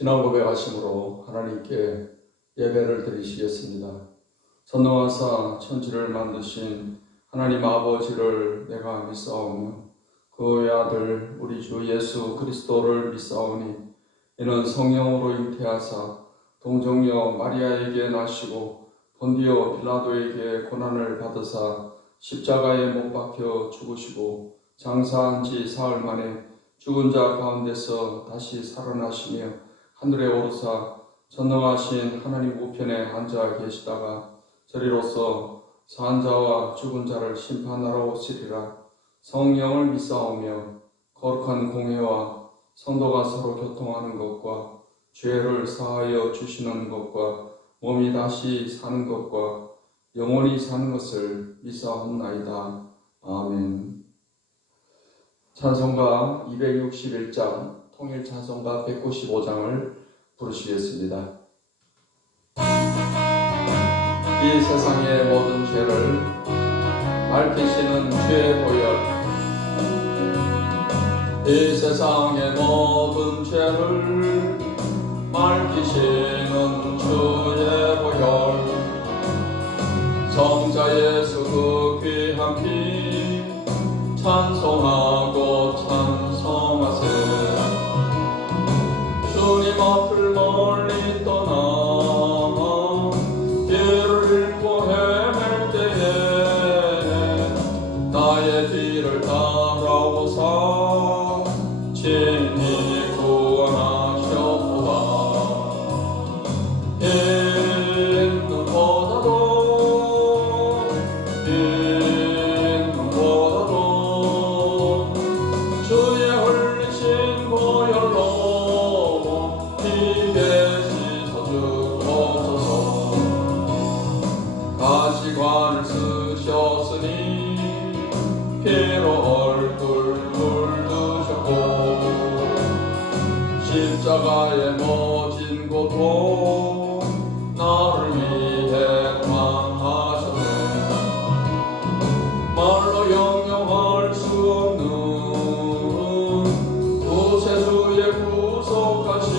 신앙 고백하심으로 하나님께 예배를 드리시겠습니다. 전능하사 천지를 만드신 하나님 아버지를 내가 믿사오며 그의 아들 우리 주 예수 그리스도를 믿사오니 이는 성령으로 잉태하사 동정녀 마리아에게 나시고 본디오 빌라도에게 고난을 받으사 십자가에 못 박혀 죽으시고 장사한 지 사흘 만에 죽은 자 가운데서 다시 살아나시며 하늘에 오르사 전능하신 하나님 우편에 앉아 계시다가 저리로서 산 자와 죽은 자를 심판하러 오시리라. 성령을 믿사오며 거룩한 공회와 성도가 서로 교통하는 것과 죄를 사하여 주시는 것과 몸이 다시 사는 것과 영원히 사는 것을 믿사옵나이다. 아멘. 찬송가 261장 통일 찬송가 195장을 부르시겠습니다. 이 세상의 모든 죄를 밝히시는 죄의 보혈, 이 세상의 모든 죄를 밝히시는 주의 보혈, 성자 예수 그 귀한 피 찬송하고 찬송하세. 주님 앞을 멀리 떠나 길을 잃고 헤맬 때에 나의 뒤를 따라오사 친히 구원하셨도다. 주의 흘리신 보혈로 피게 씻어주옵소서. 가시관을 쓰셨으니 피로 얼굴 물드셨고 십자가에 모진 고통 나를 위해 당하셨네. 말로 영영할 수 없는 구세주의 구속하신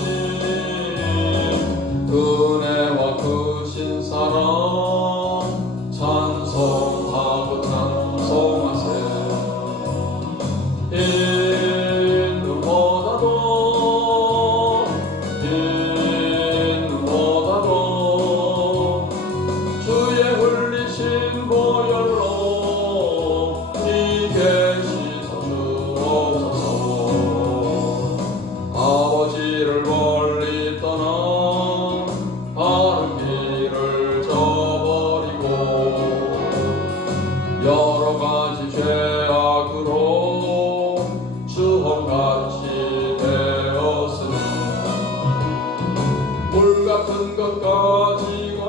은혜와 크신 사랑 찬송하고 찬송하세. 인보다도 주의 흘리신 보혈로 피게 씻어주옵소서. 아버지를 멀리 떠나 바른 길을 저버리고 여러 가지 죄악으로 주홍같이 되었으니 물 같은 것 가지고는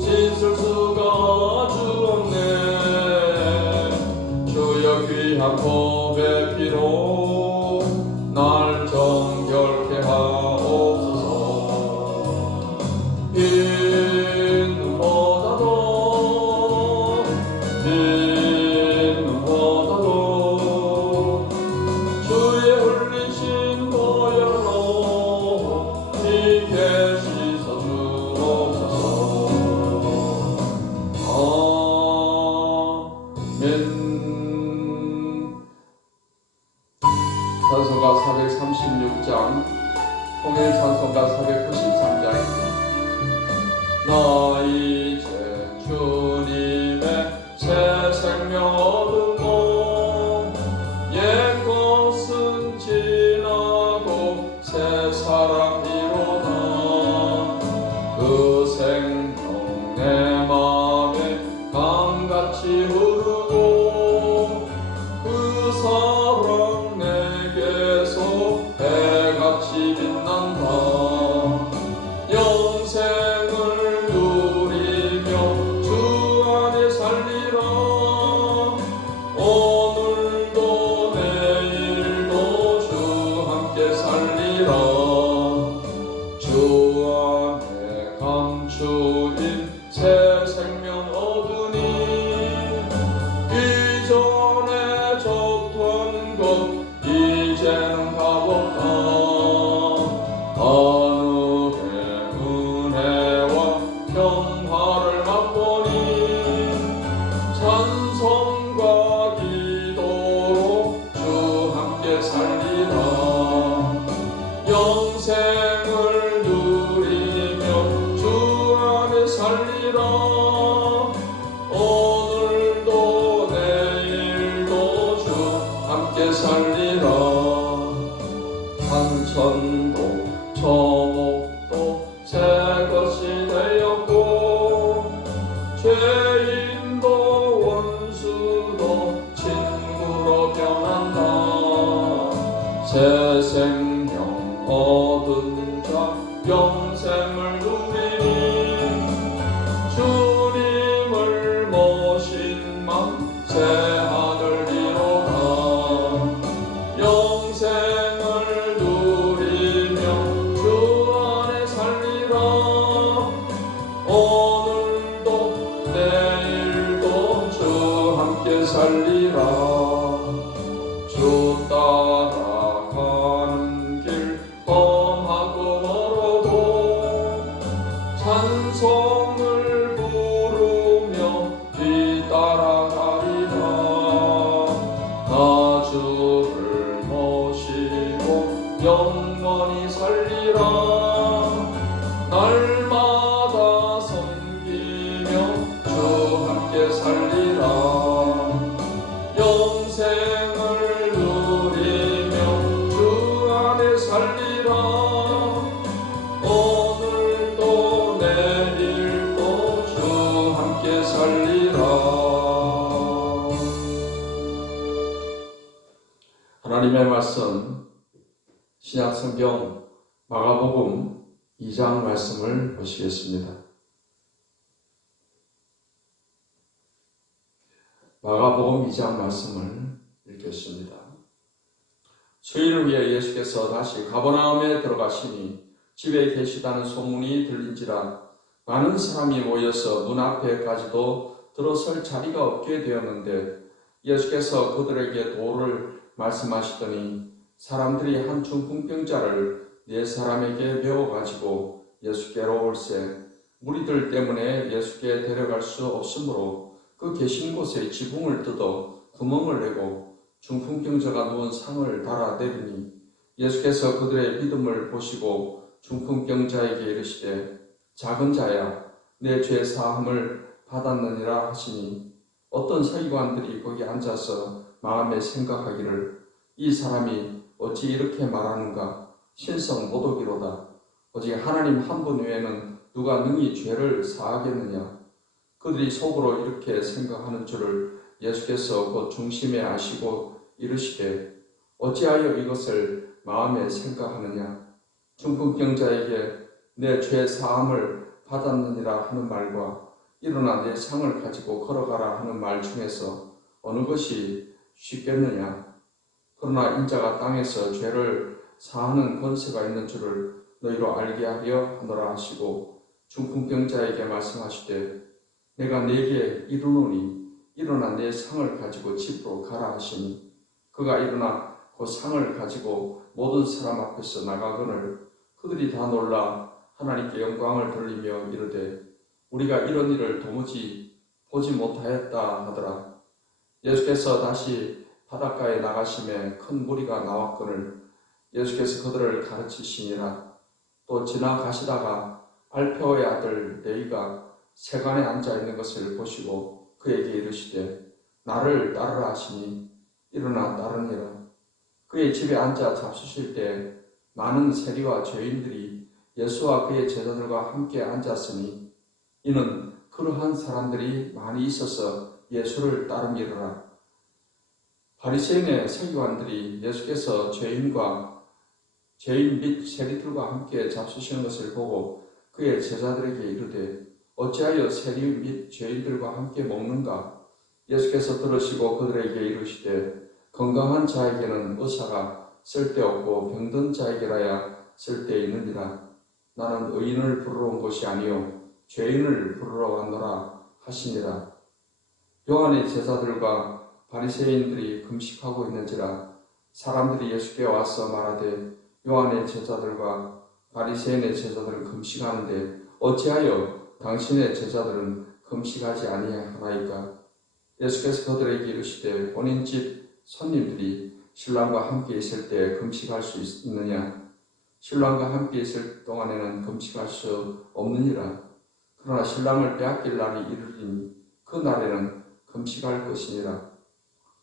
씻을 수가 아주 없네. 주여 귀한 법의 피로 날 정결케 하옵소서. 인보다도 주의 흘리신 보혈로 피게 씻어주옵소서. 아멘. 찬송가 436장 통일 찬송가 493장입니다. 나 이제 주님의 새 생명 얻은 옛 것은 지나고 새 사랑이로다. 그 생명 내 맘에 강같이 흐르고 그 사랑 내게서 해같이 빛난다. 영생을 누리며 주 안에 살리라. 오늘도 내일도 주 함께 살리라. 주 안에 감추인 새 생명 얻으니 이전에 줬던 것 이제는 값없다. 산천도 초목도 새 것이 되었고 죄인도 원수도 친구로 변한다. 새 생명 얻은 자 영생을 누리니 주님을 모신 맘 새 하늘이로 가 영생을 누리며 주 안에 살리라. 오늘도 내일도 주 함께 살리라. 주 따라가는 길 험하고 멀어도 찬송을 부르며 뒤따라가리라. 나 주를 모시고 영원히 살리라. 날마다 섬기며 주 함께 살리라. 영생을 누리며 주 안에 살리라. 오늘도 내일도 주 함께 살리라. 하나님의 말씀 신약성경 마가복음 2장 말씀을 보시겠습니다. 마가복음 2장 말씀을 읽겠습니다. 수요일을 위해 예수께서 다시 가버나움에 들어가시니 집에 계시다는 소문이 들린지라 많은 사람이 모여서 문 앞에까지도 들어설 자리가 없게 되었는데 예수께서 그들에게 도를 말씀하시더니 사람들이 한 중풍병자를 4사람에게 메워가지고 예수께로 올세 무리들 때문에 예수께 데려갈 수 없으므로 그 계신 곳에 지붕을 뜯어 구멍을 내고 중풍병자가 누운 상을 달아 내리니 예수께서 그들의 믿음을 보시고 중풍병자에게 이르시되 작은 자야 내 죄 사함을 받았느니라 하시니 어떤 서기관들이 거기 앉아서 마음에 생각하기를 이 사람이 어찌 이렇게 말하는가 신성 모독이로다. 오직 하나님 한 분 외에는 누가 능히 죄를 사하겠느냐. 그들이 속으로 이렇게 생각하는 줄을 예수께서 곧 중심에 아시고 이르시되 어찌하여 이것을 마음에 생각하느냐. 중풍병자에게 내 죄 사함을 받았느니라 하는 말과 일어나 내 상을 가지고 걸어가라 하는 말 중에서 어느 것이 쉽겠느냐. 그러나 인자가 땅에서 죄를 사하는 권세가 있는 줄을 너희로 알게 하려 하노라 하시고 중풍병자에게 말씀하시되 내가 네게 이르노니 일어나 내 상을 가지고 집으로 가라 하시니 그가 일어나 그 상을 가지고 모든 사람 앞에서 나가거늘 그들이 다 놀라 하나님께 영광을 돌리며 이르되 우리가 이런 일을 도무지 보지 못하였다 하더라. 예수께서 다시 바닷가에 나가심에 큰 무리가 나왔거늘 예수께서 그들을 가르치시니라. 또 지나가시다가 알페오의 아들 레위가 세간에 앉아 있는 것을 보시고 그에게 이르시되 나를 따르라 하시니 일어나 따르니라. 그의 집에 앉아 잡수실 때 많은 세리와 죄인들이 예수와 그의 제자들과 함께 앉았으니 이는 그러한 사람들이 많이 있어서 예수를 따름이로라. 바리새인의 서기관들이 예수께서 죄인 및 세리들과 함께 잡수시는 것을 보고 그의 제자들에게 이르되 어찌하여 세리 및 죄인들과 함께 먹는가. 예수께서 들으시고 그들에게 이르시되 건강한 자에게는 의사가 쓸데없고 병든 자에게라야 쓸데있느니라. 나는 의인을 부르러 온 것이 아니요 죄인을 부르러 왔노라 하시니라. 요한의 제자들과 바리새인들이 금식하고 있는지라 사람들이 예수께 와서 말하되 요한의 제자들과 바리새인의 제자들은 금식하는데 어찌하여 당신의 제자들은 금식하지 아니하나이까. 예수께서 그들에게 이르시되 본인 집 손님들이 신랑과 함께 있을 때 금식할 수 있느냐. 신랑과 함께 있을 동안에는 금식할 수 없느니라. 그러나 신랑을 빼앗길 날이 이르리니 그 날에는 금식할 것이니라.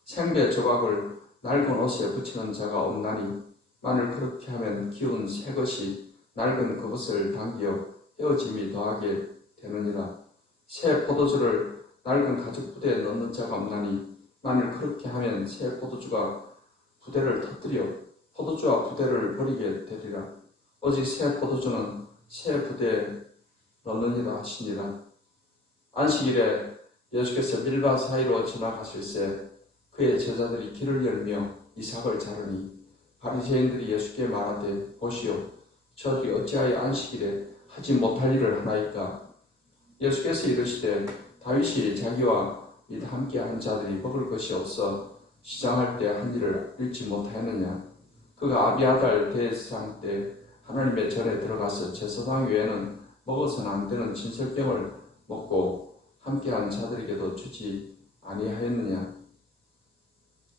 생배 조각을 낡은 옷에 붙이는 자가 없나니 만일 그렇게 하면 기운 새 것이 낡은 그것을 당기어 헤어짐이 더하게 되느니라. 새 포도주를 낡은 가죽 부대에 넣는 자가 없나니 만일 그렇게 하면 새 포도주가 부대를 터뜨려 포도주와 부대를 버리게 되리라. 오직 새 포도주는 새 부대에 넣느니라 하시니라. 안식일에 예수께서 밀밭 사이로 지나가실새 그의 제자들이 길을 열며 이삭을 자르니 바리새인들이 예수께 말하되 보시오 저들이 어찌하여 안식일에 하지 못할 일을 하나이까. 예수께서 이르시되 다윗이 자기와 및 함께한 자들이 먹을 것이 없어 시장할 때 한 일을 잃지 못하였느냐. 그가 아비아달 대제사장 때 하나님의 전에 들어가서 제사장 외에는 먹어서는 안 되는 진설병을 먹고 함께한 자들에게도 주지 아니하였느냐.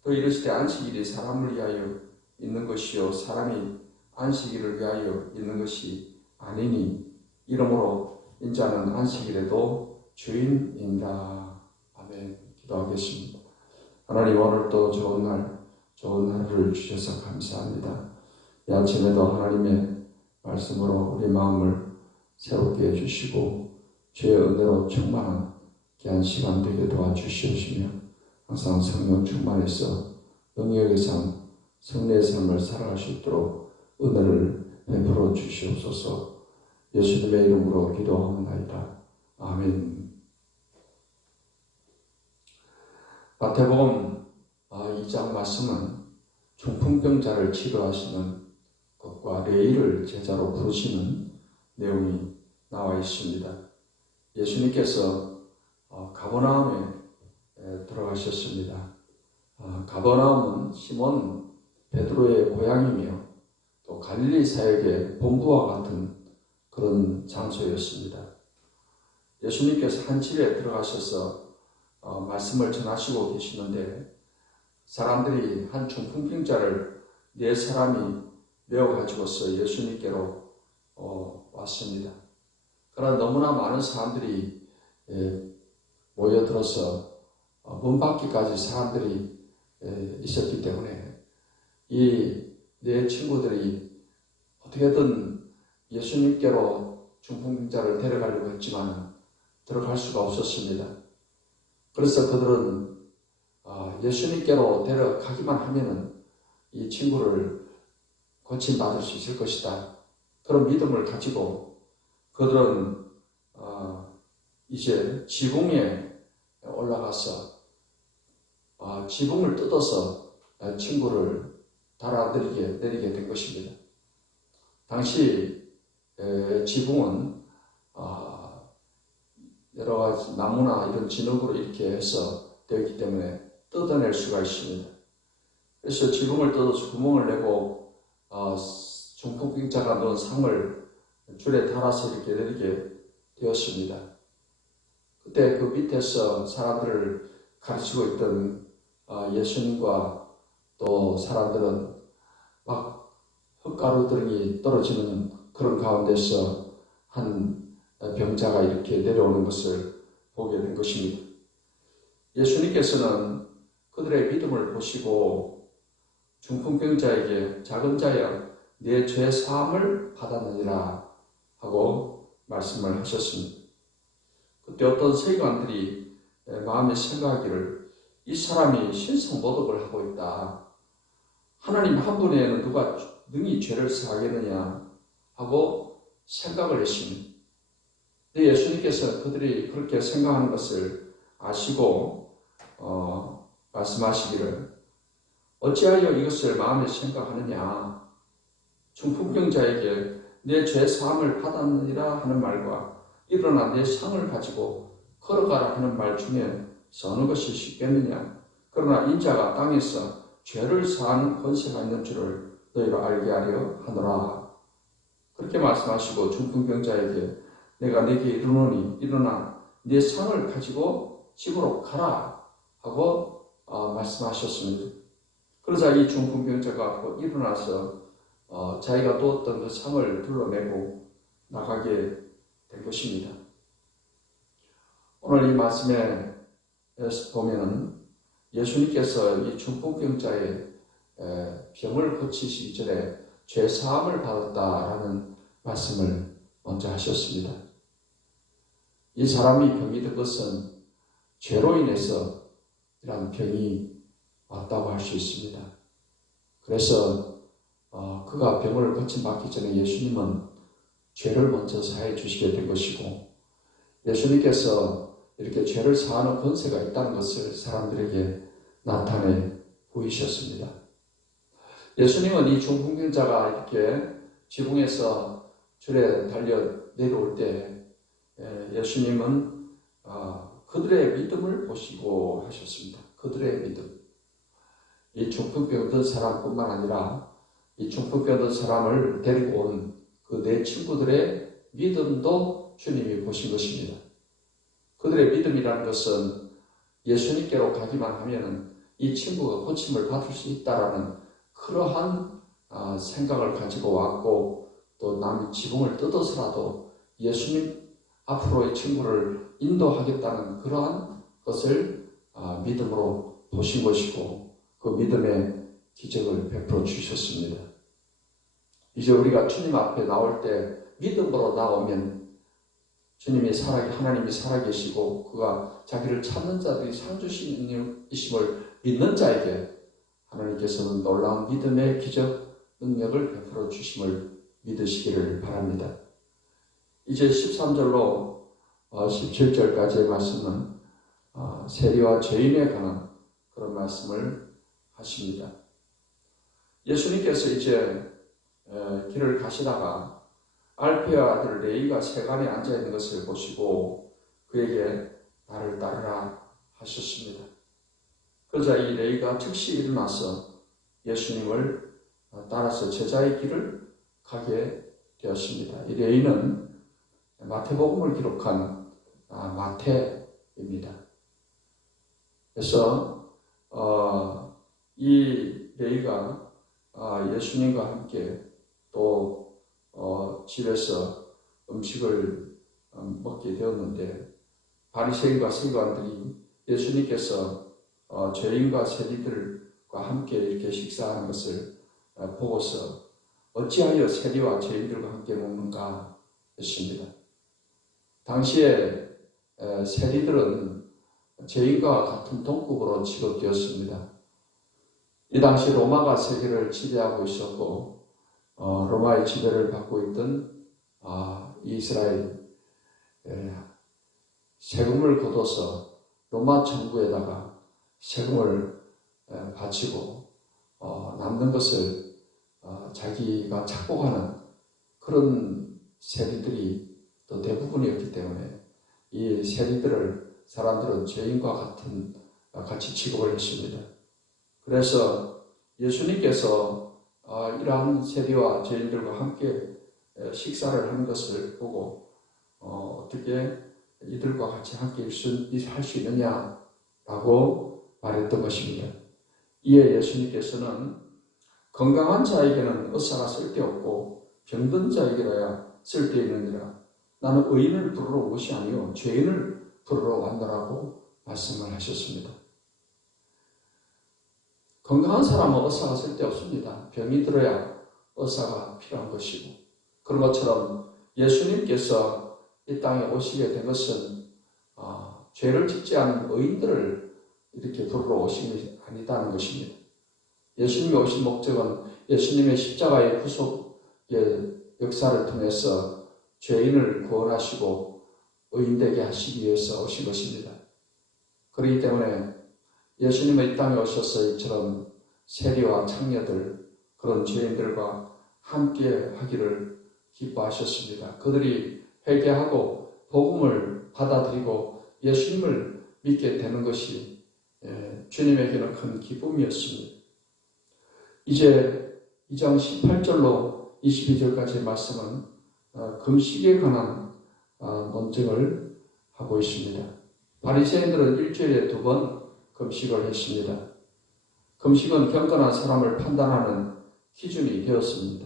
또 이르시되 안식일이 사람을 위하여 있는 것이요 사람이 안식일을 위하여 있는 것이 아니니 이러므로 인자는 안식일에도 주인이니라. 아멘. 기도하겠습니다. 하나님 오늘도 좋은 날 좋은 하루를 주셔서 감사합니다. 이 아침에도 하나님의 말씀으로 우리 마음을 새롭게 해주시고 주의 은혜로 충만한 귀한 시간 되게 도와주시옵시며 항상 성령 충만해서 능력의 삶, 승리의 삶을 살아갈 수 있도록 은혜를 베풀어 주시옵소서. 예수님의 이름으로 기도하옵나이다. 아멘. 마태복음 2장 말씀은 중풍병자를 치료하시는 것과 레위를 제자로 부르시는 내용이 나와 있습니다. 예수님께서 가버나움에 들어가셨습니다. 가버나움은 시몬 베드로의 고향이며 또 갈릴리 사역의 본부와 같은 그런 장소였습니다. 예수님께서 한 집에 들어가셔서 말씀을 전하시고 계시는데 사람들이 한 중풍병자를 4사람이 메어가지고서 예수님께로 왔습니다. 그러나 너무나 많은 사람들이 모여들어서 문 밖에까지 사람들이 있었기 때문에 이 4친구들이 어떻게든 예수님께로 중풍병자를 데려가려고 했지만 들어갈 수가 없었습니다. 그래서 그들은 예수님께로 데려가기만 하면은 이 친구를 고침받을 수 있을 것이다. 그런 믿음을 가지고 그들은 이제 지붕에 올라가서 지붕을 뜯어서 친구를 달아내리게 된 것입니다. 당시 지붕은 여러 가지 나무나 이런 진흙으로 이렇게 해서 되어 있기 때문에 뜯어낼 수가 있습니다. 그래서 지붕을 뜯어서 구멍을 내고 중풍병자가 넣은 상을 줄에 달아서 이렇게 내리게 되었습니다. 그때 그 밑에서 사람들을 가르치고 있던 예수님과 또 사람들은 막 흙가루들이 떨어지는 그런 가운데서 한 병자가 이렇게 내려오는 것을 보게 된 것입니다. 예수님께서는 그들의 믿음을 보시고 중풍병자에게 작은 자여 네 죄 사함을 받았느니라 하고 말씀을 하셨습니다. 그때 어떤 서기관들이 마음에 생각하기를 이 사람이 신성모독을 하고 있다. 하나님 한 분 외에는 누가 능히 죄를 사하겠느냐 하고 생각을 했습니다. 근데 예수님께서 그들이 그렇게 생각하는 것을 아시고 말씀하시기를 어찌하여 이것을 마음에 생각하느냐. 중풍병자에게 내 죄 사함을 받았느니라 하는 말과 일어나 내 상을 가지고 걸어가라 하는 말 중에 어느 것이 쉽겠느냐. 그러나 인자가 땅에서 죄를 사하는 권세가 있는 줄을 너희가 알게 하려 하노라. 그렇게 말씀하시고 중풍병자에게 내가 내게 이르노니 일어나 내 상을 가지고 집으로 가라 하고 말씀하셨습니다. 그러자 이 중풍병자가 일어나서 자기가 두었던 그 상을 둘러매고 나가게 된 것입니다. 오늘 이 말씀에 보면은 예수님께서 이 중풍병자의 병을 고치시기 전에 죄 사함을 받았다라는 말씀을 먼저 하셨습니다. 이 사람이 병이 든 것은 죄로 인해서 이런 병이 왔다고 할 수 있습니다. 그래서 그가 병을 고침받기 전에 예수님은 죄를 먼저 사해 주시게 된 것이고, 예수님께서 이렇게 죄를 사하는 권세가 있다는 것을 사람들에게 나타내 보이셨습니다. 예수님은 이 중풍병자가 이렇게 지붕에서 줄에 달려 내려올 때 예수님은 그들의 믿음을 보시고 하셨습니다. 그들의 믿음. 이 중풍병 든 사람뿐만 아니라 이 중풍병 든 사람을 데리고 온 그 네 친구들의 믿음도 주님이 보신 것입니다. 그들의 믿음이라는 것은 예수님께로 가기만 하면 이 친구가 고침을 받을 수 있다라는 그러한 생각을 가지고 왔고, 또 남이 지붕을 뜯어서라도 예수님 앞으로 이 친구를 인도하겠다는 그러한 것을 믿음으로 보신 것이고, 그 믿음의 기적을 베풀어 주셨습니다. 이제 우리가 주님 앞에 나올 때 믿음으로 나오면 하나님이 살아계시고 그가 자기를 찾는 자들이 상주신이심을 믿는 자에게 하나님께서는 놀라운 믿음의 기적 능력을 베풀어 주심을 믿으시기를 바랍니다. 이제 13절로 17절까지의 말씀은 세리와 죄인에 관한 그런 말씀을 하십니다. 예수님께서 이제 길을 가시다가 알페의 아들 레위가 세간에 앉아있는 것을 보시고 그에게 나를 따르라 하셨습니다. 그러자 이 레위가 즉시 일어나서 예수님을 따라서 제자의 길을 가게 되었습니다. 이 레위는 마태복음을 기록한 마태입니다. 그래서 이 레위가 예수님과 함께 또 집에서 음식을 먹게 되었는데, 바리새인과 서기관들이 예수님께서 죄인과 세리들과 함께 이렇게 식사하는 것을 보고서 어찌하여 세리와 죄인들과 함께 먹는가 했습니다. 당시에 세리들은 죄인과 같은 동급으로 취급되었습니다. 이 당시 로마가 세계를 지배하고 있었고 로마의 지배를 받고 있던 이스라엘, 세금을 거둬서 로마 정부에다가 세금을 바치고 남는 것을 자기가 착복하는 그런 세리들이 또 대부분이었기 때문에 이 세리들을 사람들은 죄인과 같이 취급을 했습니다. 그래서 예수님께서 이러한 세리와 죄인들과 함께 식사를 하는 것을 보고 어떻게 이들과 같이 함께 할 수 있느냐라고 말했던 것입니다. 이에 예수님께서는 건강한 자에게는 의사가 쓸데없고 병든 자에게라야 쓸데있느니라. 나는 의인을 부르러 온 것이 아니요 죄인을 부르러 왔노라고 말씀을 하셨습니다. 건강한 사람은 의사가 쓸데없습니다. 병이 들어야 의사가 필요한 것이고, 그런 것처럼 예수님께서 이 땅에 오시게 된 것은 죄를 짓지 않은 의인들을 이렇게 부르러 오신 것이 아니다는 것입니다. 예수님이 오신 목적은 예수님의 십자가의 구속의 역사를 통해서 죄인을 구원하시고 의인되게 하시기 위해서 오신 것입니다. 그렇기 때문에 예수님은 이 땅에 오셔서 이처럼 세리와 창녀들, 그런 죄인들과 함께 하기를 기뻐하셨습니다. 그들이 회개하고 복음을 받아들이고 예수님을 믿게 되는 것이 주님에게는 큰 기쁨이었습니다. 이제 2장 18절로 22절까지의 말씀은 금식에 관한 논증을 하고 있습니다. 바리새인들은 일주일에 2번 금식을 했습니다. 금식은 경건한 사람을 판단하는 기준이 되었습니다.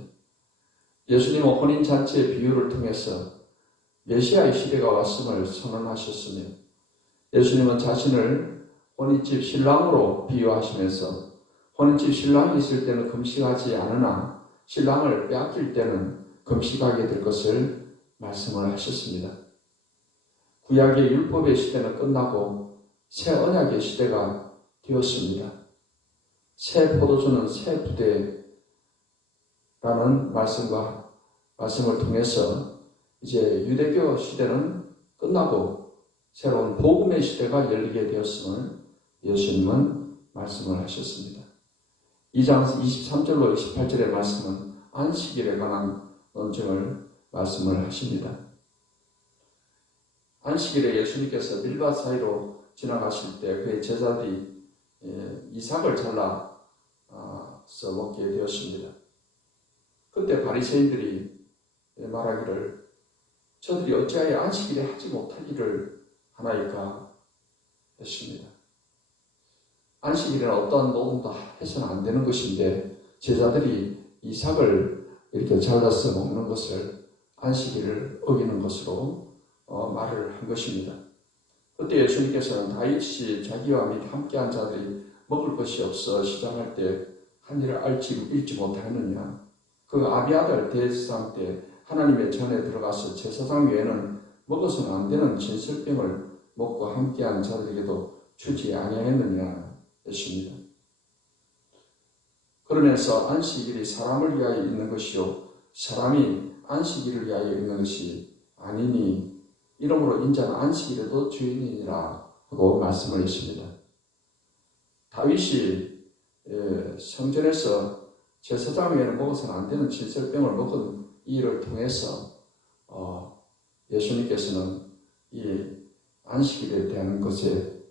예수님은 혼인잔치의 비유를 통해서 메시아의 시대가 왔음을 선언하셨으며, 예수님은 자신을 혼인집 신랑으로 비유하시면서 혼인집 신랑이 있을 때는 금식하지 않으나 신랑을 빼앗길 때는 금식하게 될 것을 말씀을 하셨습니다. 구약의 율법의 시대는 끝나고 새 언약의 시대가 되었습니다. 새 포도주는 새 부대라는 말씀을 통해서 이제 유대교 시대는 끝나고 새로운 복음의 시대가 열리게 되었음을 예수님은 말씀을 하셨습니다. 2장 23절로 28절의 말씀은 안식일에 관한 논증을 말씀을 하십니다. 안식일에 예수님께서 밀밭 사이로 지나가실 때 그의 제자들이 이삭을 잘라서 먹게 되었습니다. 그때 바리새인들이 말하기를 저들이 어찌하여 안식일에 하지 못할 일을 하나이까 했습니다. 안식일에는 어떠한 노동도 해서는 안 되는 것인데 제자들이 이삭을 이렇게 잘라서 먹는 것을 안식일을 어기는 것으로 말을 한 것입니다. 그때 예수님께서는 다윗이 자기와 및 함께한 자들이 먹을 것이 없어 시장할 때 한 일을 읽지 못하느냐. 그 아비아달 대제사장 때 하나님의 전에 들어가서 제사장 외에는 먹어서는 안 되는 진설병을 먹고 함께한 자들에게도 주지 아니하였느냐 했습니다. 그러면서 안식일이 사람을 위하여 있는 것이요 사람이 안식일을 위하여 있는 것이 아니니 이러므로 인자는 안식일에도 주인이니라 하고 말씀을 했습니다. 다윗이 성전에서 제사장 외에는 먹어서는 안 되는 진설병을 먹은 이 일을 통해서 예수님께서는 이 안식일에 대한 것을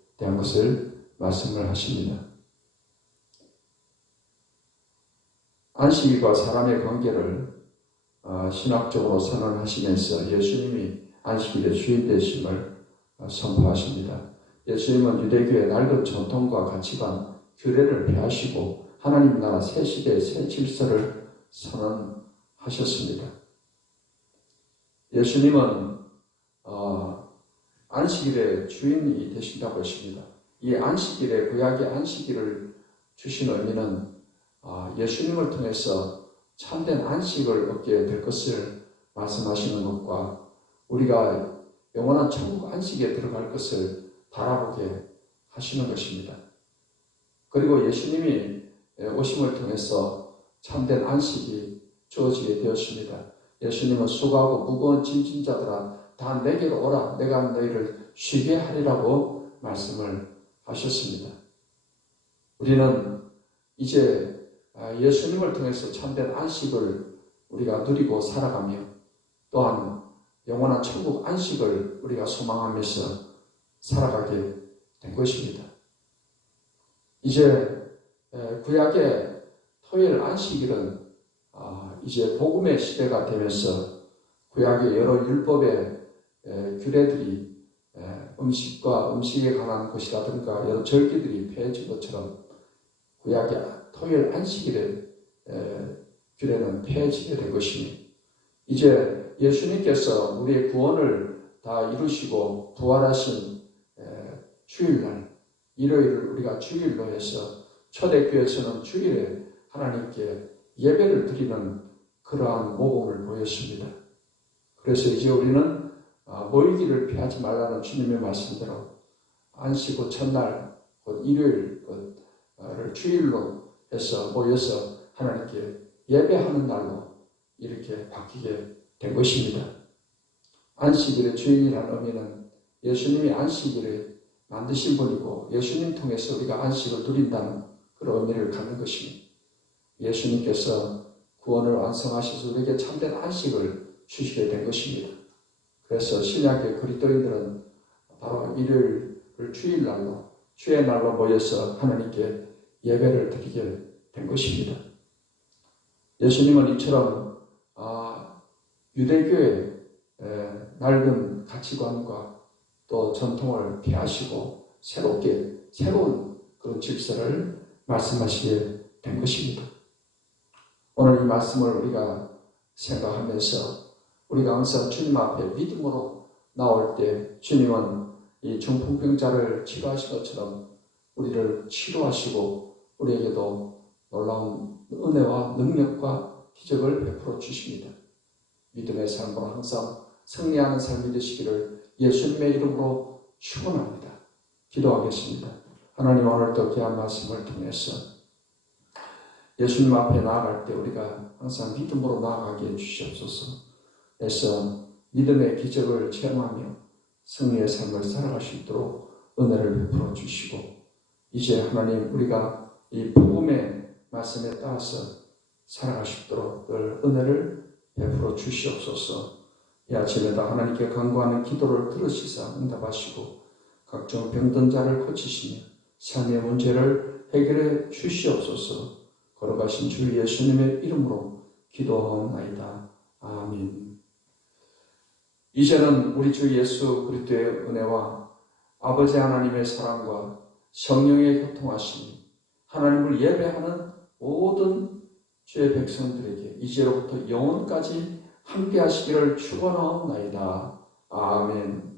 말씀을 하십니다. 안식일과 사람의 관계를 신학적으로 선언하시면서 예수님이 안식일의 주인 되심을 선포하십니다. 예수님은 유대교의 낡은 전통과 가치관, 규례를 폐하시고 하나님 나라 새 시대의 새 질서를 선언하셨습니다. 예수님은 안식일의 주인이 되신다고 했습니다. 이 안식일에 구약의 안식일을 주신 의미는 예수님을 통해서 참된 안식을 얻게 될 것을 말씀하시는 것과 우리가 영원한 천국 안식에 들어갈 것을 바라보게 하시는 것입니다. 그리고 예수님이 오심을 통해서 참된 안식이 주어지게 되었습니다. 예수님은 수고하고 무거운 짐진 자들아 다 내게로 오라 내가 너희를 쉬게 하리라고 말씀을 하셨습니다. 우리는 이제 예수님을 통해서 참된 안식을 우리가 누리고 살아가며 또한 영원한 천국 안식을 우리가 소망하면서 살아가게 된 것입니다. 이제 구약의 토요일 안식일은 이제 복음의 시대가 되면서 구약의 여러 율법의 규례들이 음식과 음식에 관한 것이라든가 여러 절기들이 폐해진 것처럼 구약의 토요일 안식일의 규례는 폐해지게 된 것이니 이제 예수님께서 우리의 구원을 다 이루시고 부활하신 주일날 일요일을 우리가 주일로 해서 초대교회에서는 주일에 하나님께 예배를 드리는 그러한 모범을 보였습니다. 그래서 이제 우리는 모이기를 피하지 말라는 주님의 말씀대로 안식 후 첫날 곧 일요일을 주일로 해서 모여서 하나님께 예배하는 날로 이렇게 바뀌게 된 것입니다. 안식일의 주인이라는 의미는 예수님이 안식일을 만드신 분이고 예수님 통해서 우리가 안식을 누린다는 그런 의미를 갖는 것입니다. 예수님께서 구원을 완성하셔서 우리에게 참된 안식을 주시게 된 것입니다. 그래서 신약의 그리스도인들은 바로 일요일을 주일날로 주의 날로 모여서 하나님께 예배를 드리게 된 것입니다. 예수님은 이처럼 유대교의 낡은 가치관과 또 전통을 폐하시고 새로운 그런 질서를 말씀하시게 된 것입니다. 오늘 이 말씀을 우리가 생각하면서 우리가 항상 주님 앞에 믿음으로 나올 때 주님은 이 중풍병자를 치료하신 것처럼 우리를 치료하시고 우리에게도 놀라운 은혜와 능력과 기적을 베풀어 주십니다. 믿음의 삶으로 항상 승리하는 삶이 되시기를 예수님의 이름으로 축원합니다. 기도하겠습니다. 하나님, 오늘도 귀한 말씀을 통해서 예수님 앞에 나아갈 때 우리가 항상 믿음으로 나아가게 해주시옵소서. 그래서 믿음의 기적을 체험하며 승리의 삶을 살아갈 수 있도록 은혜를 베풀어 주시고, 이제 하나님 우리가 이 복음의 말씀에 따라서 살아갈 수 있도록 늘 은혜를 베풀어 주시옵소서. 이 아침에도 하나님께 간구하는 기도를 들으시사 응답하시고 각종 병든 자를 고치시며 삶의 문제를 해결해 주시옵소서. 걸어가신 주 예수님의 이름으로 기도하옵나이다. 아멘. 이제는 우리 주 예수 그리스도의 은혜와 아버지 하나님의 사랑과 성령의 교통하심이 하나님을 예배하는 모든 주의 백성들에게 이제로부터 영원까지 함께 하시기를 축원하옵나이다. 아멘.